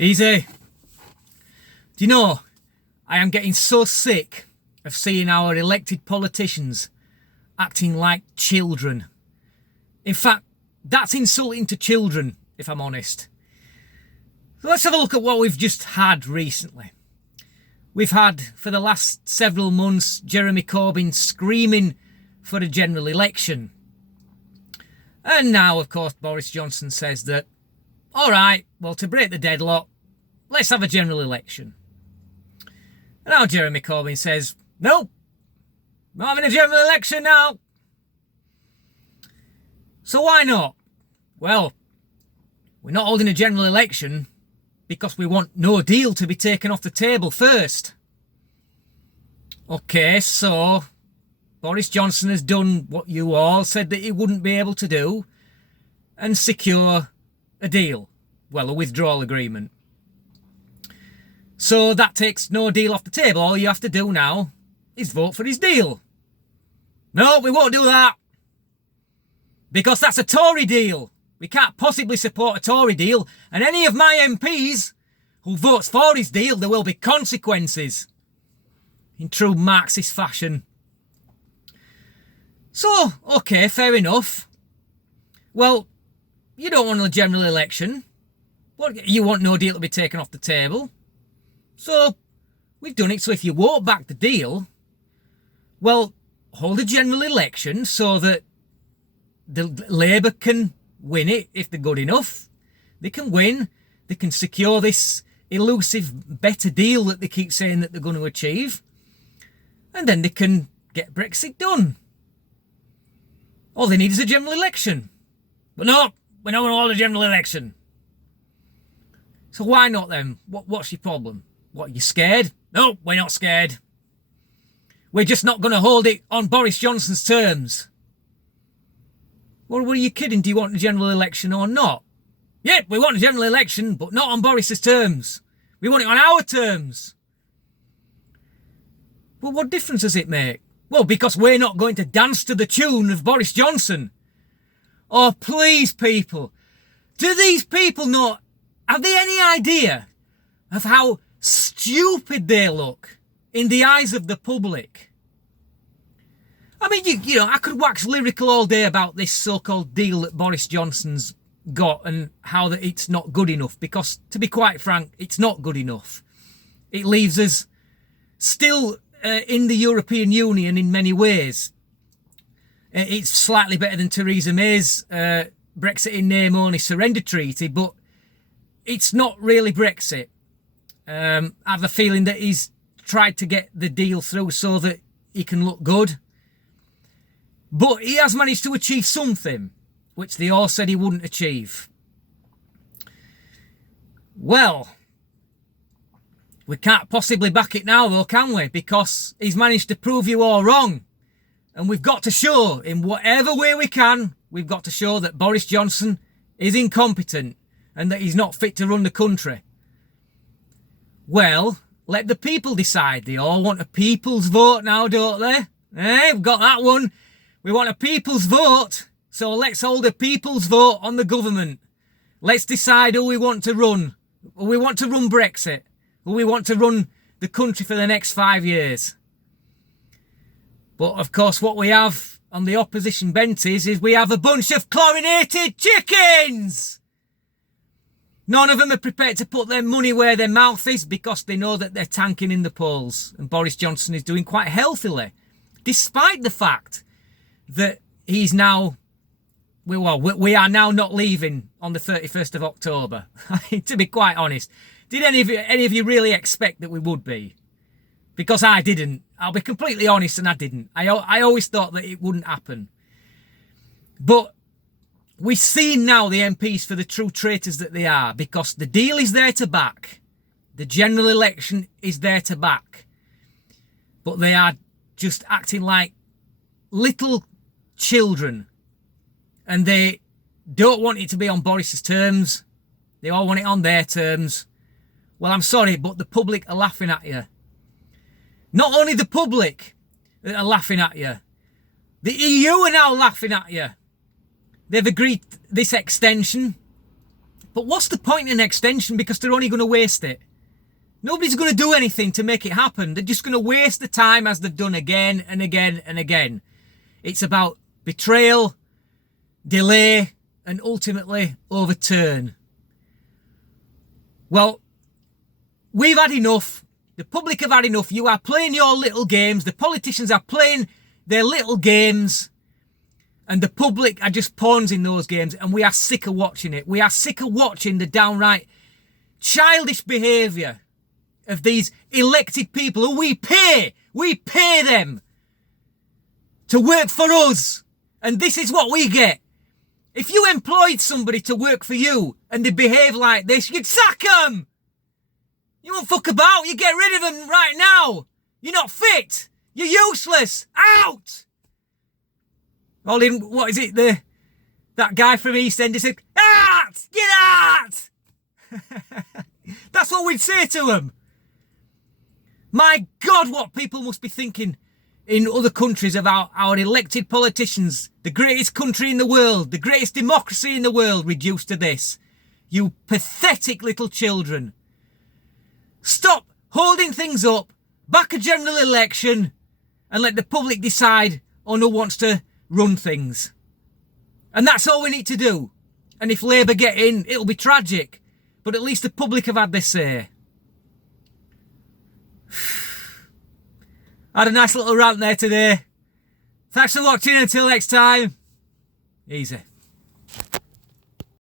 Easy. Do you know, I am getting so sick of seeing our elected politicians acting like children. In fact, that's insulting to children, if I'm honest. So let's have a look at what we've just had recently. We've had, for the last several months, Jeremy Corbyn screaming for a general election. And now, of course, Boris Johnson says that, all right, well, to break the deadlock, let's have a general election. And now Jeremy Corbyn says, nope, not having a general election now. So why not? Well, we're not holding a general election because we want no deal to be taken off the table first. Okay, so Boris Johnson has done what you all said that he wouldn't be able to do and secure a deal. Well, a withdrawal agreement. So that takes no deal off the table. All you have to do now is vote for his deal. No, we won't do that. Because that's a Tory deal. We can't possibly support a Tory deal. And any of my MPs who votes for his deal, there will be consequences. In true Marxist fashion. So, okay, fair enough. Well, you don't want a general election. You want no deal to be taken off the table. So, we've done it. So if you won't back the deal, well, hold a general election so that the Labour can win it if they're good enough. They can win. They can secure this elusive better deal that they keep saying that they're going to achieve. And then they can get Brexit done. All they need is a general election. But no, we're not going to hold a general election. So why not then? What's your problem? What, are you scared? No, we're not scared. We're just not going to hold it on Boris Johnson's terms. Well, what are you kidding? Do you want a general election or not? Yep, we want a general election, but not on Boris's terms. We want it on our terms. Well, what difference does it make? Well, because we're not going to dance to the tune of Boris Johnson. Oh, please, people. Do these people not... Have they any idea of how stupid they look in the eyes of the public? I mean, you know, I could wax lyrical all day about this so-called deal that Boris Johnson's got and how that it's not good enough, because, to be quite frank, it's not good enough. It leaves us still in the European Union in many ways. It's slightly better than Theresa May's Brexit in name only surrender treaty, but it's not really Brexit. I have a feeling that he's tried to get the deal through so that he can look good. But he has managed to achieve something, which they all said he wouldn't achieve. Well, we can't possibly back it now though, can we? Because he's managed to prove you all wrong. And we've got to show, in whatever way we can, we've got to show that Boris Johnson is incompetent and that he's not fit to run the country. Well, let the people decide. They all want a people's vote now, don't they? We've got that one. We want a people's vote. So let's hold a people's vote on the government. Let's decide who we want to run. Who we want to run Brexit. Who we want to run the country for the next 5 years. But of course what we have on the opposition benches is we have a bunch of chlorinated chickens. None of them are prepared to put their money where their mouth is because they know that they're tanking in the polls. And Boris Johnson is doing quite healthily. Despite the fact that he's now... we are now not leaving on the 31st of October. I mean, to be quite honest, did any of you really expect that we would be? Because I didn't. I'll be completely honest, and I didn't. I always thought that it wouldn't happen. But we've seen now the MPs for the true traitors that they are, because the deal is there to back. The general election is there to back. But they are just acting like little children. And they don't want it to be on Boris's terms. They all want it on their terms. Well, I'm sorry, but the public are laughing at you. Not only the public are laughing at you. The EU are now laughing at you. They've agreed this extension. But what's the point in an extension? Because they're only going to waste it. Nobody's going to do anything to make it happen. They're just going to waste the time as they've done again and again and again. It's about betrayal, delay, and ultimately overturn. Well, we've had enough. The public have had enough. You are playing your little games. The politicians are playing their little games. And the public are just pawns in those games. And we are sick of watching it. We are sick of watching the downright childish behaviour of these elected people who we pay. We pay them to work for us. And this is what we get. If you employed somebody to work for you and they behave like this, you'd sack them. You won't fuck about. You get rid of them right now. You're not fit. You're useless. Out. All in, what is it? That guy from EastEnders said, out! Get out! That's what we'd say to them. My God, what people must be thinking in other countries about our elected politicians. The greatest country in the world, the greatest democracy in the world, reduced to this. You pathetic little children. Stop holding things up, back a general election, and let the public decide on who wants to run things. And that's all we need to do. And if Labour get in, it'll be tragic. But at least the public have had their say. I had a nice little rant there today. Thanks for watching. Until next time. Easy.